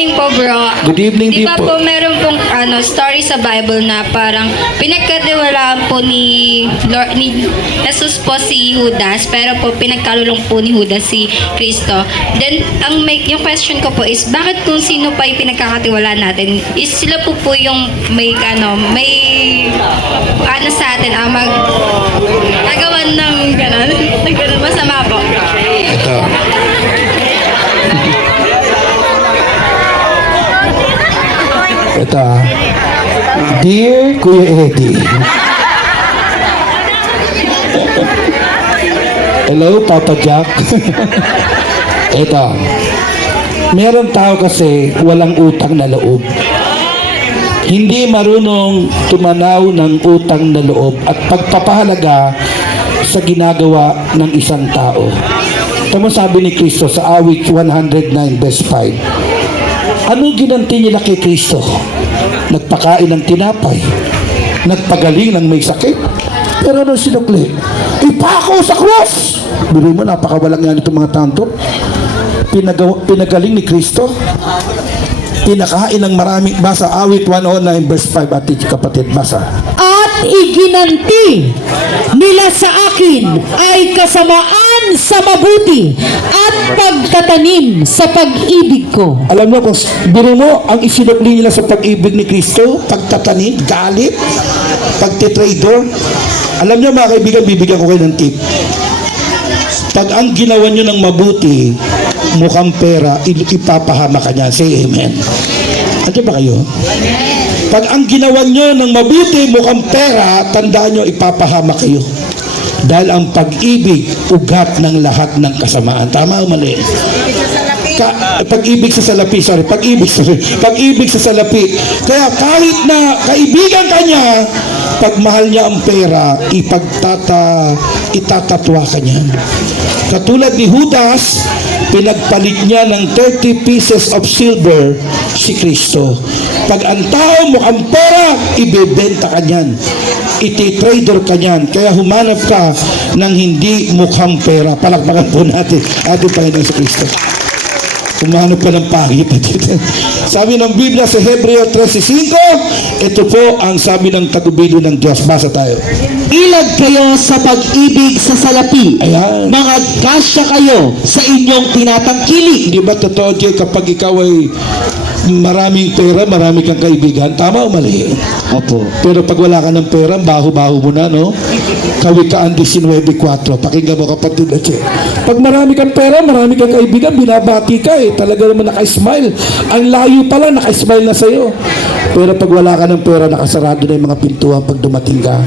evening po, bro. Good evening Di din ba po. po meron pong story sa Bible na parang pinagkatiwalaan po ni Jesus po si Judas, pero po pinagkalulong po ni Judas si Kristo. Then, yung question ko po is, bakit kung sino pa yung pinagkakatiwalaan natin, is sila po yung may sa atin, nagawan ng gano'n, masama po. Ito. Ito ah. Dear Kuya Eddie. Hello, Papa Jack. Ito. Meron tao kasi walang utang na loob. Hindi marunong tumanaw ng utang na loob at pagpapahalaga sa ginagawa ng isang tao. Tama sabi ni Kristo sa awit 109 verse 5. Ano ginanti nila kay Kristo? Nagpakain ng tinapay, nagpagaling ng may sakit, pero ano sinukli? Ipako sa cross! Biro mo, napakawalang yan itong mga tanto. Pinagaling ni Kristo, pinakain ng maraming, basa awit 109 verse 5, at kapatid, basa. At iginanti nila sa akin ay kasamaan sa mabuti at pagtatanim sa pag-ibig ko. Alam mo, kung biro mo, ang isinukli nila sa pag-ibig ni Kristo, pagtatanim, galit, pagtitrader. Alam niyo mga kaibigan, bibigyan ko kayo ng tip. Pag ang ginawa nyo ng mabuti, mukhang pera, ipapahama ka niya. Say amen. Andiyan ba kayo? Pag ang ginawa nyo ng mabuti, mukhang pera, tandaan nyo, ipapahama kayo. Dahil ang pag-ibig, ugat ng lahat ng kasamaan. Tama o mali? Pag-ibig sa salapi, pag-ibig sa salapi. Kaya kahit na kaibigan ka niya, pag mahal niya ang pera, itatatwa ka niyan. Katulad ni Judas, pinagpalit niya ng 30 pieces of silver si Kristo. Pag ang tao mukhang pera, ibebenta ka niyan. Iti-trader ka niyan. Kaya humanap ka ng hindi mukhang pera. Palakpakan po natin ating Panginoon sa Kristo. Humanap ka ng pangit. Sabi ng Biblia sa Hebreo 13:5, ito po ang sabi ng tagubilin ng Diyos. Basa tayo. Ilag kayo sa pag-ibig sa salapi. Ayan. Mga kasya kayo sa inyong tinatangkilik. Di ba totoo, Jay, kapag ikaw ay maraming pera, marami kang kaibigan, tama o mali? Opo. Pero pag wala ka ng pera, baho-baho mo na, no? Kawikaan 19:4. Pakinggan mo, kapatid na Jay. Pag marami kang pera, marami kang kaibigan, binabati ka eh. Talaga naman naka-smile. Ang layo pala, naka-smile na sa'yo. Pero pag wala ka ng pera, nakasarado na yung mga pintuan pag dumating ka.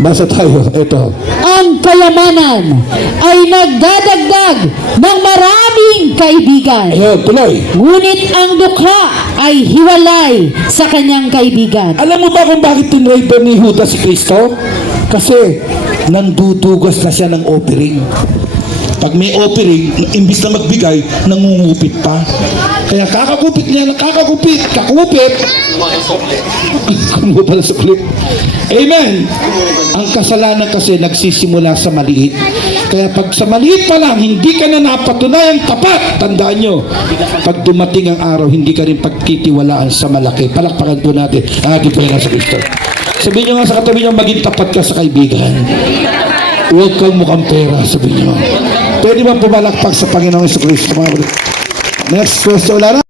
Basa tayo, ito. Ang kayamanan ay nagdadagdag ng maraming kaibigan. Ayun, tuloy. Ngunit ang dukha ay hiwalay sa kanyang kaibigan. Alam mo ba kung bakit tinrader ni Judas si Kristo? Kasi nandudugos na siya ng offering. Pag may offering, imbis na magbigay, nangungupit pa. Kaya kakakupit niya, kakupit. Kumuha pala sa clip. Amen. Ang kasalanan kasi nagsisimula sa maliit. Kaya pag sa maliit pa lang, hindi ka na napatunayang tapat. Tandaan nyo, pag dumating ang araw, hindi ka rin pagtitiwalaan sa malaki. Palakpakan po natin ang ating Panginoon sa Kristo. Sabihin nyo nga sa katabi nyo, maging tapat ka sa kaibigan. Huwag kang mukhang pera, sabihin nyo. Pwede ba pumalakpak sa Panginoon sa Kristo? Next question, wala na?